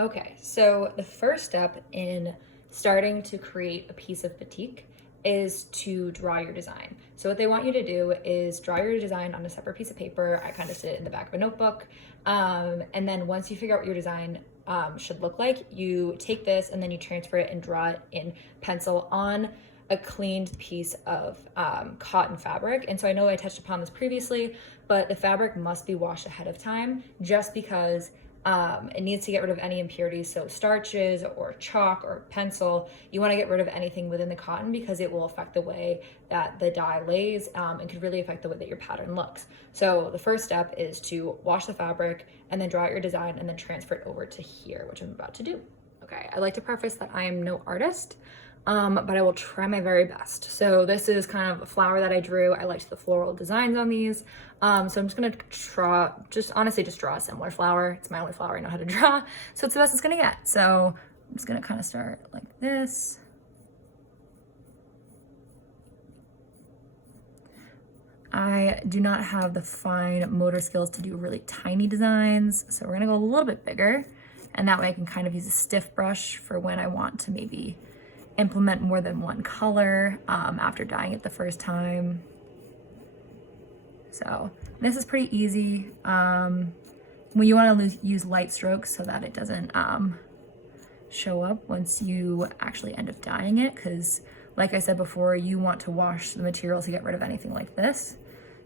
Okay, so the first step in starting to create a piece of batik is to draw your design. So what they want you to do is draw your design on a separate piece of paper. I kind of did it in the back of a notebook. And then once you figure out what your design should look like, you take this and then you transfer it and draw it in pencil on a cleaned piece of cotton fabric. And so I know I touched upon this previously, but the fabric must be washed ahead of time just because it needs to get rid of any impurities, so starches or chalk or pencil. You want to get rid of anything within the cotton because it will affect the way that the dye lays and could really affect the way that your pattern looks. So the first step is to wash the fabric and then draw out your design and then transfer it over to here, which I'm about to do. Okay, I like to preface that I am no artist, but I will try my very best. So this is kind of a flower that I drew. I liked the floral designs on these. So I'm just gonna honestly just draw a similar flower. It's my only flower I know how to draw. So it's the best it's gonna get. So I'm just gonna kind of start like this. I do not have the fine motor skills to do really tiny designs. So we're gonna go a little bit bigger, and that way I can kind of use a stiff brush for when I want to maybe implement more than one color after dyeing it the first time. So this is pretty easy. When you want to use light strokes so that it doesn't show up once you actually end up dyeing it, because like I said before, you want to wash the material to get rid of anything like this.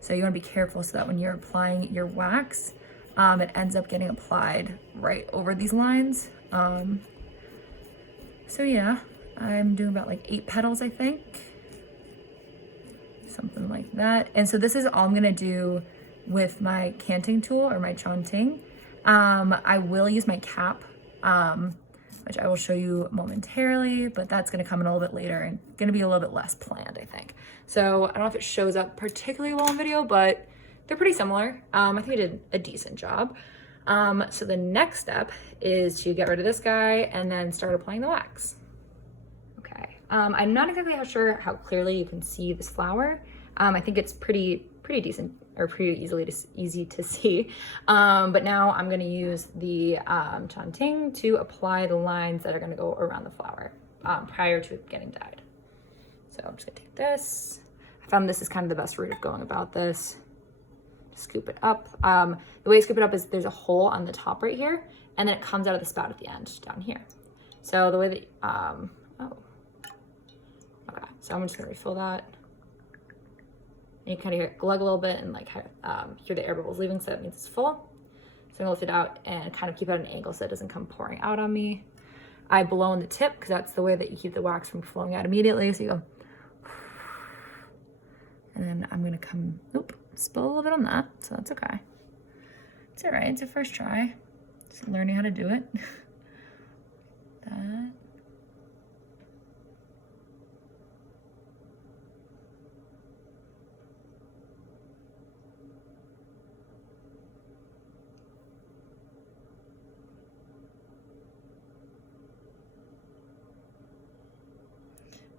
So you want to be careful so that when you're applying your wax, it ends up getting applied right over these lines. So yeah, I'm doing about like 8 petals, I think. Something like that. And so this is all I'm gonna do with my canting tool or my chanting. I will use my cap, which I will show you momentarily, but that's gonna come in a little bit later and gonna be a little bit less planned, I think. So I don't know if it shows up particularly well in video, but they're pretty similar. I think I did a decent job. So the next step is to get rid of this guy and then start applying the wax. Okay, I'm not exactly sure how clearly you can see this flower. I think it's pretty decent, or pretty easy to see. But now I'm gonna use the chanting to apply the lines that are gonna go around the flower prior to it getting dyed. So I'm just gonna take this. I found this is kind of the best route of going about this. Scoop it up. The way you scoop it up is there's a hole on the top right here, and then it comes out of the spout at the end down here. So the way that, okay, so I'm just gonna refill that. And you kind of hear it glug a little bit and like hear the air bubbles leaving, so that means it's full. So I'm gonna lift it out and kind of keep it at an angle so it doesn't come pouring out on me. I blow in the tip because that's the way that you keep the wax from flowing out immediately. So you go, and then I'm gonna come, spill a little bit on that, so that's okay. It's all right, it's a first try. Just learning how to do it. That.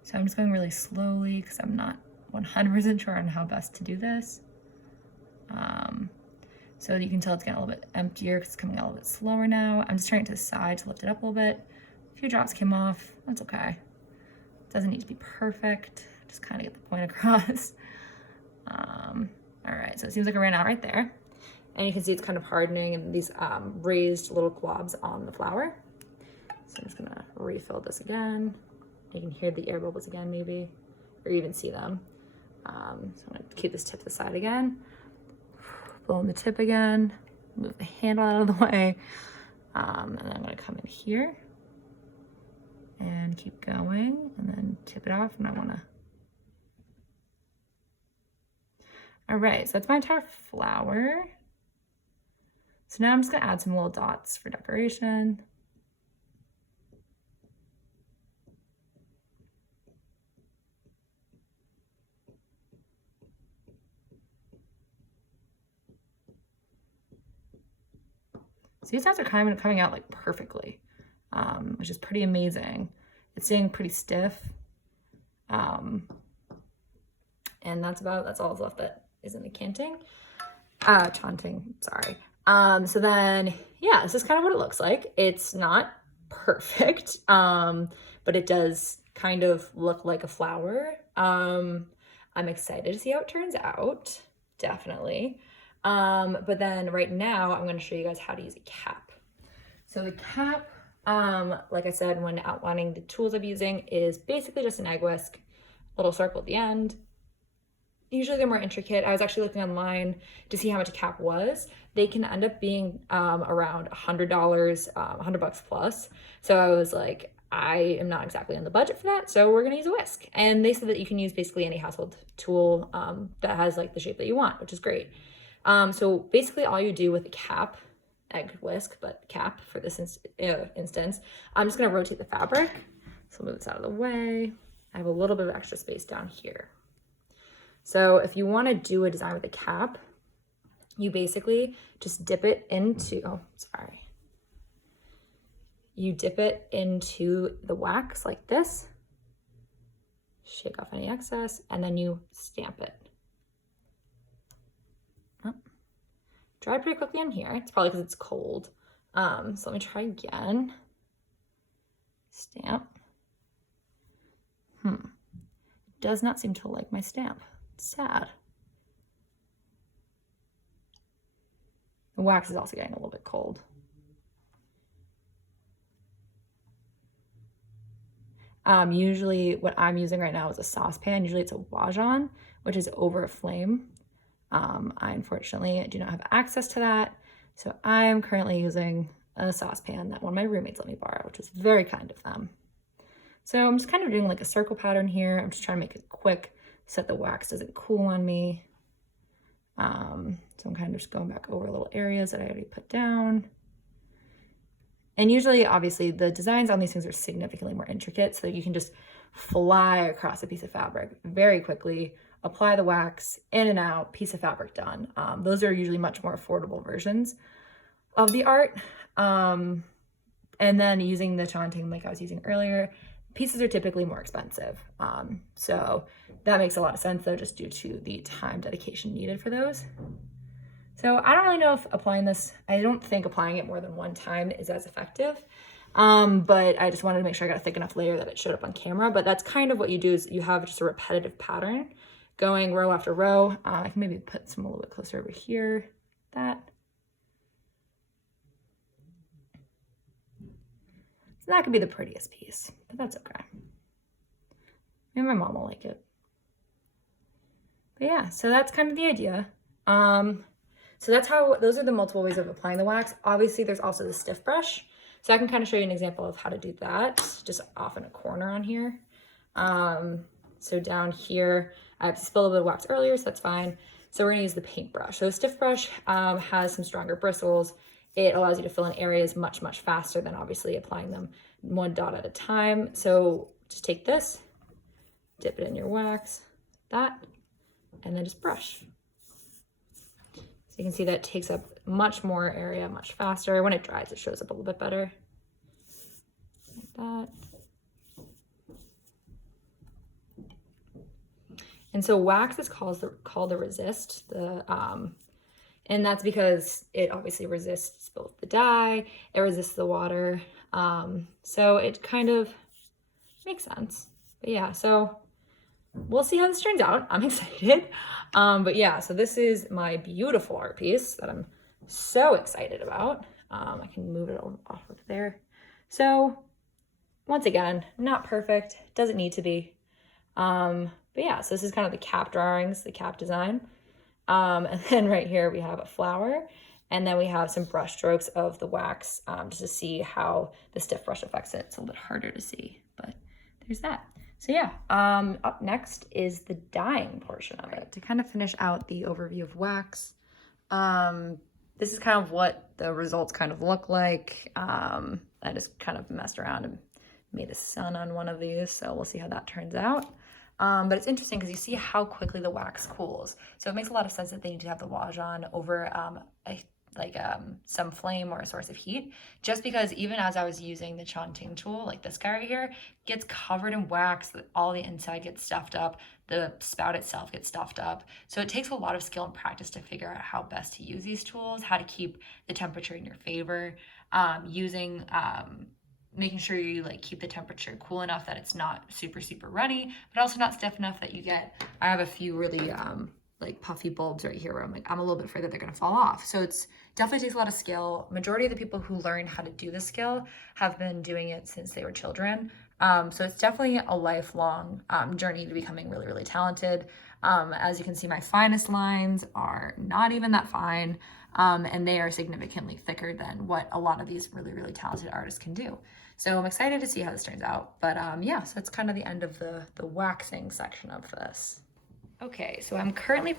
So I'm just going really slowly because I'm not 100% sure on how best to do this. So you can tell it's getting a little bit emptier because it's coming out a little bit slower now. I'm just turning it to the side to lift it up a little bit. A few drops came off, that's okay. It doesn't need to be perfect, just kind of get the point across. All right, so it seems like I ran out right there. And you can see it's kind of hardening and these raised little globs on the flower. So I'm just gonna refill this again. You can hear the air bubbles again maybe, or even see them. So I'm gonna keep this tip to the side again. Blow in the tip again, move the handle out of the way. And then I'm gonna come in here and keep going and then tip it off and I wanna. All right, so that's my entire flower. So now I'm just gonna add some little dots for decoration. So these dots are kind of coming out like perfectly, which is pretty amazing. It's staying pretty stiff. And that's all that's left that is in the chanting, sorry. So then, yeah, this is kind of what it looks like. It's not perfect, but it does kind of look like a flower. I'm excited to see how it turns out, definitely. But then right now I'm going to show you guys how to use a cap. So the cap, like I said, when outlining the tools I'm using, is basically just an egg whisk, little circle at the end. Usually they're more intricate. I was actually looking online to see how much a cap was. They can end up being around $100, $100 plus. So I was like, I am not exactly on the budget for that, so we're gonna use a whisk. And they said that you can use basically any household tool that has like the shape that you want, which is great. So basically all you do with a cap, egg whisk, but cap for this instance, I'm just gonna rotate the fabric. So I'll move this out of the way. I have a little bit of extra space down here. So if you want to do a design with a cap, you basically just dip it into, you dip it into the wax like this, shake off any excess, and then you stamp it. Oh, dry pretty quickly in here. It's probably because it's cold. So let me try again. Stamp. Does not seem to like my stamp. Sad. The wax is also getting a little bit cold. Usually what I'm using right now is a saucepan. Usually it's a wajan, which is over a flame. I unfortunately do not have access to that. So I am currently using a saucepan that one of my roommates let me borrow, which was very kind of them. So I'm just kind of doing like a circle pattern here. I'm just trying to make it quick so that the wax doesn't cool on me. So I'm kind of just going back over little areas that I already put down. And usually, obviously, the designs on these things are significantly more intricate, so you can just fly across a piece of fabric very quickly, apply the wax, in and out, piece of fabric done. Those are usually much more affordable versions of the art. And then using the chanting like I was using earlier, pieces are typically more expensive. So that makes a lot of sense though, just due to the time dedication needed for those. So I don't really know if applying this, I don't think applying it more than one time is as effective. But I just wanted to make sure I got a thick enough layer that it showed up on camera. But that's kind of what you do, is you have just a repetitive pattern going row after row. I can maybe put some a little bit closer over here, that. It's not gonna be the prettiest piece, but that's okay. Maybe my mom will like it. But yeah, so that's kind of the idea. So that's how, those are the multiple ways of applying the wax. Obviously there's also the stiff brush. So I can kind of show you an example of how to do that, just off in a corner on here. So down here, I have to spill a bit of wax earlier, so that's fine. So we're gonna use the paintbrush. So a stiff brush has some stronger bristles. It allows you to fill in areas much, much faster than obviously applying them one dot at a time. So just take this, dip it in your wax, that, and then just brush. So you can see that it takes up much more area, much faster. When it dries, it shows up a little bit better. Like that. And so wax is called the resist, and that's because it obviously resists both the dye, it resists the water. So it kind of makes sense. But yeah, so we'll see how this turns out. I'm excited. But yeah, so this is my beautiful art piece that I'm so excited about. I can move it off of there. So once again, not perfect, doesn't need to be. But yeah, so this is kind of the cap drawings, the cap design. And then right here we have a flower, and then we have some brush strokes of the wax, just to see how the stiff brush affects it. It's a little bit harder to see, but there's that. So yeah, up next is the dyeing portion of it. To kind of finish out the overview of wax, this is kind of what the results kind of look like. I just kind of messed around and made a sun on one of these, so we'll see how that turns out. But it's interesting because you see how quickly the wax cools. So it makes a lot of sense that they need to have the wajan over like some flame or a source of heat, just because even as I was using the chanting tool, like this guy right here, gets covered in wax, all the inside gets stuffed up, the spout itself gets stuffed up. So it takes a lot of skill and practice to figure out how best to use these tools, how to keep the temperature in your favor, making sure you like keep the temperature cool enough that it's not super, super runny, but also not stiff enough that you get, I have a few really like puffy bulbs right here where I'm like, I'm a little bit afraid that they're gonna fall off. So it's definitely takes a lot of skill. Majority of the people who learn how to do this skill have been doing it since they were children. So it's definitely a lifelong journey to becoming really, really talented. As you can see, my finest lines are not even that fine, and they are significantly thicker than what a lot of these really, really talented artists can do. So I'm excited to see how this turns out. But yeah, so that's kind of the end of the waxing section of this. Okay, so I'm currently